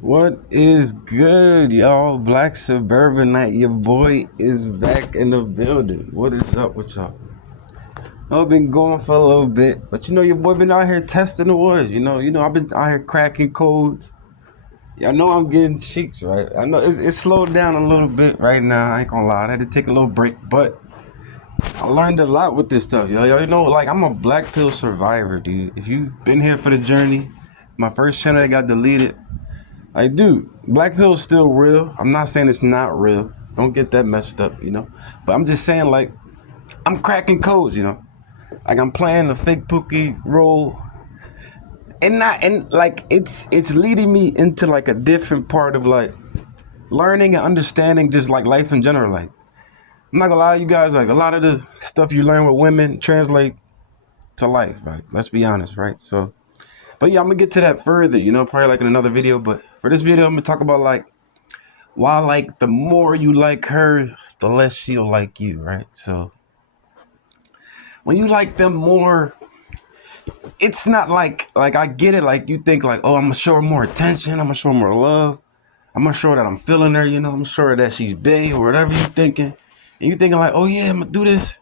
What is good, y'all? Black Suburbanite, your boy is back in the building. What is up with y'all? I've been going for a little bit, but your boy been out here testing the waters. I've been out here cracking codes. Yeah, I know I'm getting cheeks, right? I know it's slowed down a little bit right now. I ain't gonna lie, I had to take a little break, but I learned a lot with this stuff, yo. Like I'm a black pill survivor, dude. If you've been here for the journey, my first channel that got deleted. Like, dude, black pill is still real. I'm not saying it's not real. Don't get that messed up. But I'm just saying, like, I'm cracking codes. Like I'm playing the fake Pookie role, and like it's leading me into like a different part of like learning and understanding just like life in general. Like, I'm not gonna lie to you guys, like a lot of the stuff you learn with women translate to life, right? Let's be honest, right? So, but yeah, I'm gonna get to that further, probably like in another video. But for this video, I'm gonna talk about like why, like, the more you like her, the less she'll like you, right? So when you like them more, it's not like I get it. Like you think like, oh, I'm gonna show her more attention. I'm gonna show her more love. I'm gonna show her that I'm feeling her. I'm gonna show her that she's big or whatever you're thinking. And you thinking like, oh yeah, I'm gonna do this,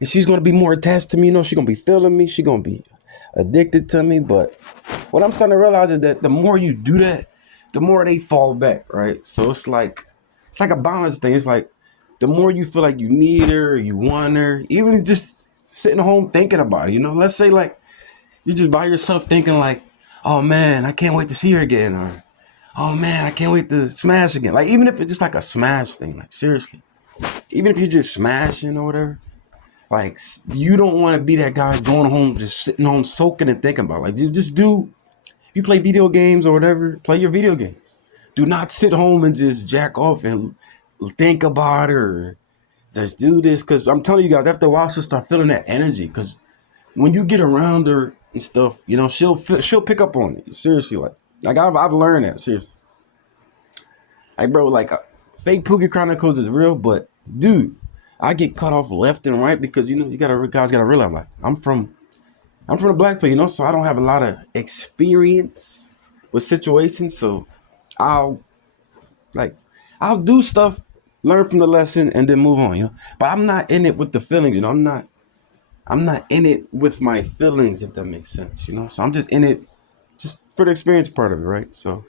and she's gonna be more attached to me. She's gonna be feeling me. She's gonna be addicted to me. But what I'm starting to realize is that the more you do that, the more they fall back, right? So it's like a balance thing. It's like the more you feel like you need her, or you want her, even just sitting home thinking about it. Let's say like you're just by yourself thinking like, oh man, I can't wait to see her again, or oh man, I can't wait to smash again. Like even if it's just like a smash thing, like seriously, even if you're just smashing or whatever, like you don't want to be that guy going home just sitting home soaking and thinking about it. Like you just do. If you play video games or whatever, play your video games. Do not sit home and just jack off and think about it or just do this. Because I'm telling you guys, after a while, she'll start feeling that energy. Because when you get around her and stuff, she'll pick up on it. Seriously, like I've learned that. Seriously, like bro, like fake Pookie Chronicles is real, but dude, I get cut off left and right because you guys gotta realize like I'm from the black people, so I don't have a lot of experience with situations. So I'll like I'll do stuff, learn from the lesson, and then move on. But I'm not in it with the feelings. I'm not in it with my feelings, if that makes sense. So I'm just in it just for the experience part of it, right? So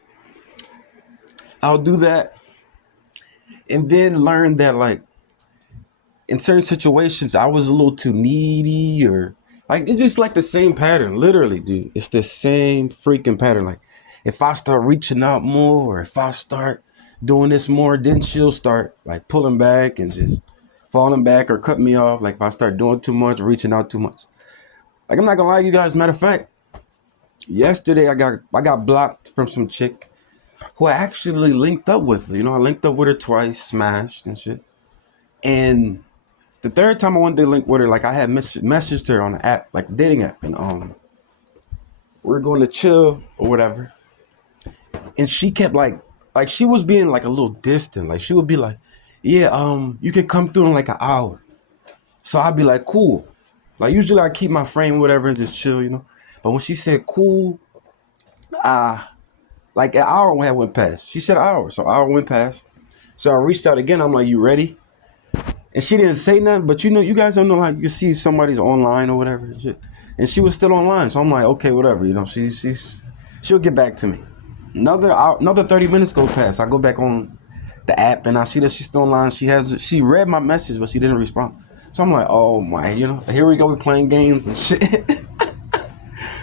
I'll do that and then learn that like in certain situations I was a little too needy or like it's just like the same pattern. Literally, dude. It's the same freaking pattern. Like if I start reaching out more or if I start doing this more, then she'll start like pulling back and just falling back or cut me off. Like if I start doing too much, reaching out too much. Like I'm not gonna lie to you guys, matter of fact, yesterday I got blocked from some chick who I actually linked up with. I linked up with her twice, smashed and shit. And the third time I wanted to link with her, like I had messaged her on the app, like the dating app, and we are going to chill or whatever. And she kept like she was being like a little distant. Like she would be like, yeah, you could come through in like an hour. So I'd be like, cool. Like usually I keep my frame whatever and just chill. But when she said cool, like an hour had went past. She said an hour, so an hour went past. So I reached out again. I'm like, you ready? And she didn't say nothing, but you guys don't know how you can see if somebody's online or whatever and shit. And she was still online, so I'm like, okay, whatever. She'll get back to me. Another 30 minutes go past. I go back on the app and I see that she's still online. She read my message, but she didn't respond. So I'm like, oh my, here we go. We're playing games and shit.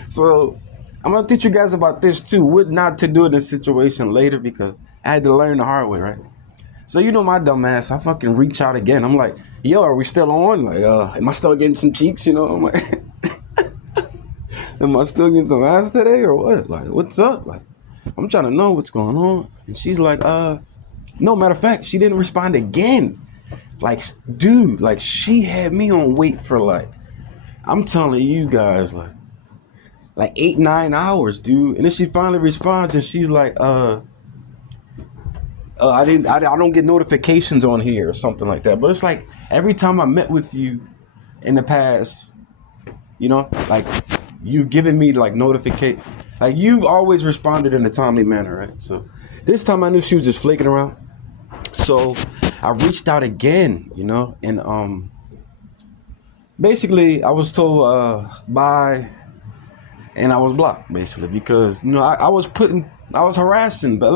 So I'm gonna teach you guys about this too. What not to do in this situation later because I had to learn the hard way, right? So my dumb ass, I fucking reach out again. I'm like, yo, are we still on? Like, am I still getting some cheeks? I'm like, am I still getting some ass today or what? Like, what's up? Like, I'm trying to know what's going on. And she's like, no, matter of fact, she didn't respond again. Like, dude, like she had me on wait for like, I'm telling you guys, like 8-9 hours, dude. And then she finally responds and she's like, I don't get notifications on here or something like that. But it's like every time I met with you in the past, like you've given me like notification. Like, you've always responded in a timely manner, right? So this time I knew she was just flaking around. So I reached out again, and basically I was told bye, and I was blocked basically because I was harassing, but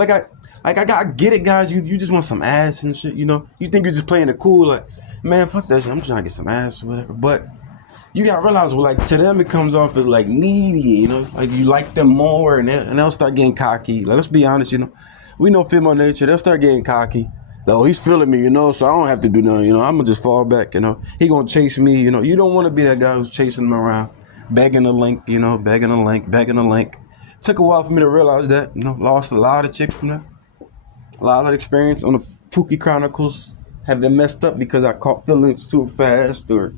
I get it, guys. You just want some ass and shit, You think you're just playing it cool, like, man, fuck that shit. I'm trying to get some ass or whatever, but you gotta realize, well, like, to them it comes off as like needy, like you like them more, and they'll start getting cocky. Like, let's be honest, we know female nature. They'll start getting cocky. Oh, he's feeling me, so I don't have to do nothing, I'm gonna just fall back, he gonna chase me, you don't want to be that guy who's chasing him around, begging the link, begging the link. Took a while for me to realize that, lost a lot of chicks from that. A lot of experience on the Pookie Chronicles have been messed up because I caught feelings too fast, or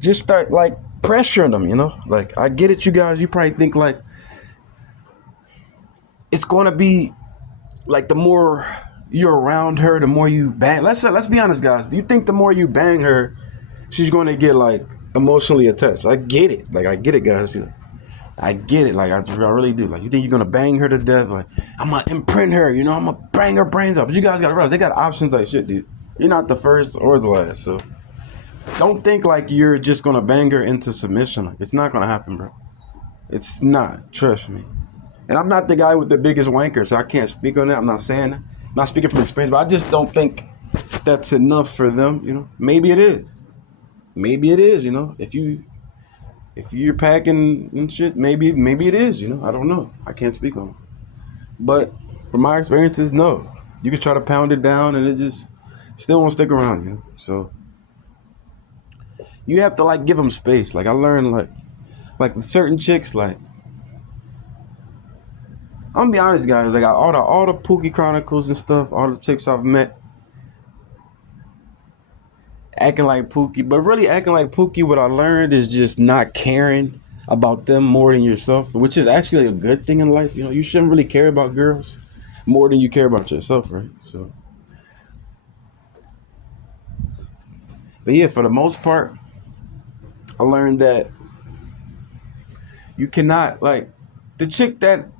just start like pressuring them, like, I get it, you guys. You probably think like it's gonna be like the more you're around her, the more you bang. Let's be honest, guys. Do you think the more you bang her, she's going to get like emotionally attached? I get it. Like, I get it, guys. I get it. Like, I really do. Like, you think you're going to bang her to death? Like, I'm going to imprint her, I'm going to bang her brains up. But you guys got to realize they got options like shit, dude. You're not the first or the last. So don't think like you're just going to bang her into submission. Like, it's not going to happen, bro. It's not. Trust me. And I'm not the guy with the biggest wanker, so I can't speak on that. I'm not saying that. I'm not speaking from experience, but I just don't think that's enough for them, Maybe it is. Maybe it is, If you're packing and shit, maybe it is, I don't know. I can't speak on it. But from my experiences, no. You can try to pound it down and it just still won't stick around, So you have to like give them space. Like, I learned like with certain chicks, like, I'm gonna be honest, guys. Like, all the Pookie Chronicles and stuff, all the chicks I've met, acting like Pookie, but really acting like Pookie. What I learned is just not caring about them more than yourself, which is actually a good thing in life. You shouldn't really care about girls more than you care about yourself, right? So, but yeah, for the most part, I learned that you cannot, like, the chick that.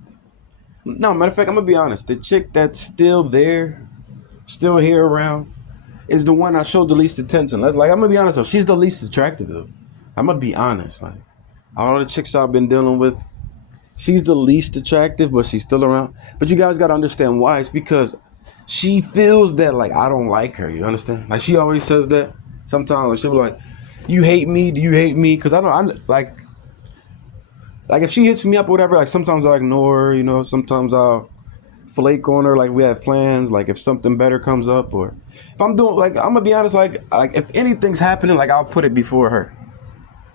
No, matter of fact, I'm gonna be honest. The chick that's still there, still here around, is the one I showed the least attention. Like, I'm gonna be honest though, she's the least attractive though. I'm gonna be honest. Like, all the chicks I've been dealing with, she's the least attractive, but she's still around. But you guys gotta understand why. It's because she feels that, like, I don't like her. You understand? Like, she always says that. Sometimes she'll be like, "You hate me? Do you hate me?" Because I'm like, if she hits me up or whatever, like, sometimes I ignore her, sometimes I'll flake on her, like, we have plans, like, if something better comes up, or if I'm doing, like, I'm gonna be honest, like if anything's happening, like, I'll put it before her.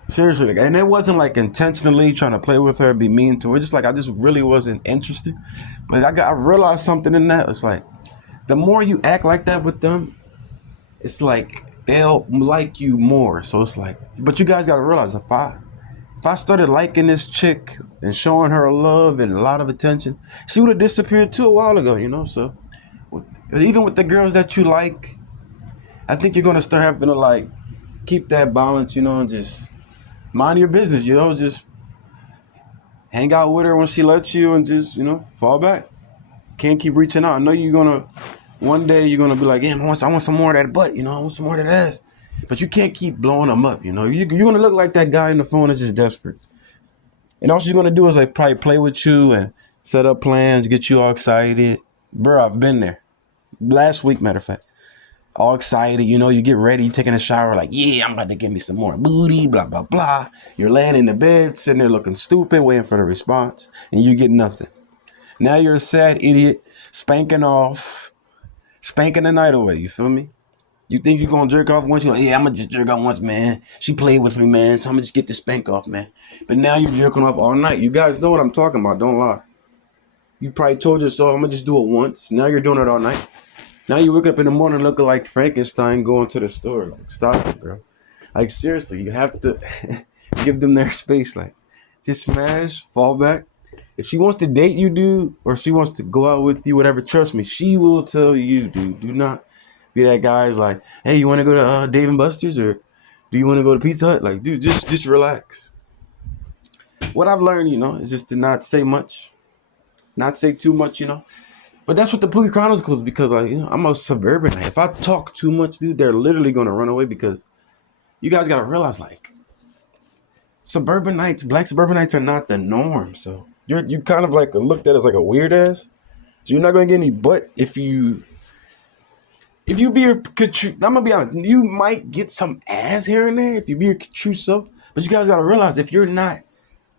Seriously, like, and it wasn't like intentionally trying to play with her, be mean to her, just like I just really wasn't interested. But I realized something in that. It's like, the more you act like that with them, it's like they'll like you more. So it's like, but you guys gotta realize, if I started liking this chick and showing her love and a lot of attention, she would have disappeared too a while ago, So even with the girls that you like, I think you're going to start having to, like, keep that balance, and just mind your business, just hang out with her when she lets you and just, fall back. Can't keep reaching out. I know one day you're going to be like, damn, I want some more of that butt, I want some more of that ass. But you can't keep blowing them up, You're going to look like that guy on the phone that's just desperate. And all she's going to do is, like, probably play with you and set up plans, get you all excited. Bro, I've been there. Last week, matter of fact. All excited, you get ready, you taking a shower, like, yeah, I'm about to get me some more booty, blah, blah, blah. You're laying in the bed, sitting there looking stupid, waiting for the response, and you get nothing. Now you're a sad idiot, spanking the night away, you feel me? You think you're going to jerk off once? You're like, yeah, I'm going to just jerk off once, man. She played with me, man, so I'm going to just get the spank off, man. But now you're jerking off all night. You guys know what I'm talking about, don't lie. You probably told yourself, I'm going to just do it once. Now you're doing it all night. Now you wake up in the morning looking like Frankenstein going to the store. Like, stop it, bro. Like, seriously, you have to give them their space. Like, just smash, fall back. If she wants to date you, dude, or she wants to go out with you, whatever, trust me, she will tell you, dude. Do not be that guy who's like, hey, you want to go to Dave & Buster's, or do you want to go to Pizza Hut? Like, dude, just relax. what I've learned, is just to not say much, not say too much, But that's what the Pookie Chronicles, because I'm a suburbanite. If I talk too much, dude, they're literally gonna run away, because you guys gotta realize, like, suburbanites, black suburbanites are not the norm. So you kind of like looked at as like a weird ass. So you're not gonna get any butt if you be your I'm gonna be honest, you might get some ass here and there if you be your true self. But you guys gotta realize, if you're not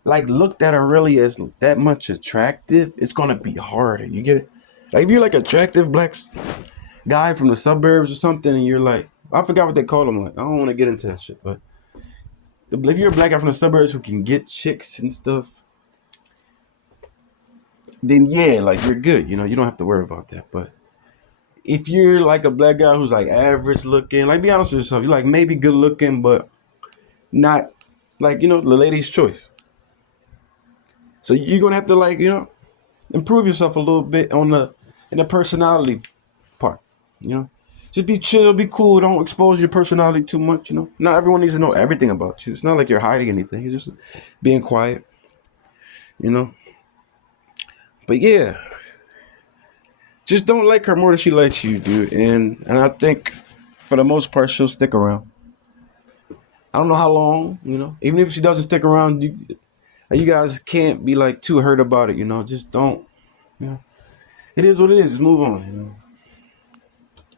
like looked at or really as that much attractive, it's gonna be harder. You get it? Like if you're like attractive black guy from the suburbs or something, and you're like, I forgot what they call them. Like, I don't want to get into that shit, but if you're a black guy from the suburbs who can get chicks and stuff, then yeah, like you're good. You don't have to worry about that. But if you're like a black guy who's like average looking, like be honest with yourself, you're like maybe good looking, but not like, the lady's choice. So you're gonna have to like, improve yourself a little bit in the personality part. Just be chill, be cool. Don't expose your personality too much. Not everyone needs to know everything about you. It's not like you're hiding anything. You're just being quiet. But yeah, just don't like her more than she likes you, dude. And I think for the most part she'll stick around. I don't know how long. Even if she doesn't stick around, you guys can't be like too hurt about it. Just don't. It is what it is. Just move on.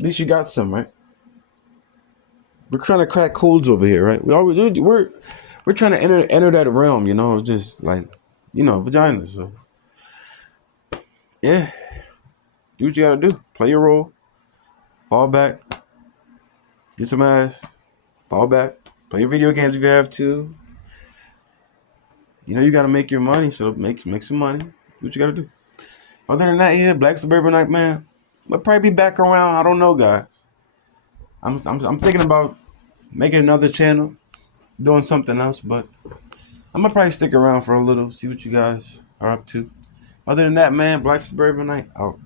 At least you got some, right? We're trying to crack codes over here, right? We're trying to enter that realm, just like, vagina. So yeah, do what you gotta do. Play your role. Fall back. Get some ass. Fall back. Play your video games if you have to. You gotta make your money, so make some money. Do what you gotta do. Other than that, yeah, Black Suburbanite Man. We'll probably be back around. I don't know, guys. I'm thinking about making another channel, doing something else, but I'm gonna probably stick around for a little, see what you guys are up to. Other than that, man, Black Suburbanite out.